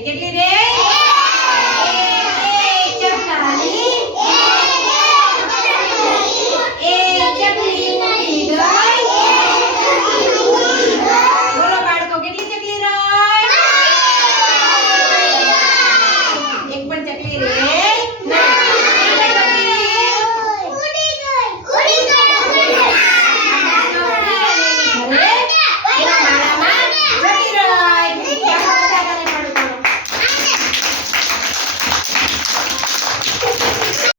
get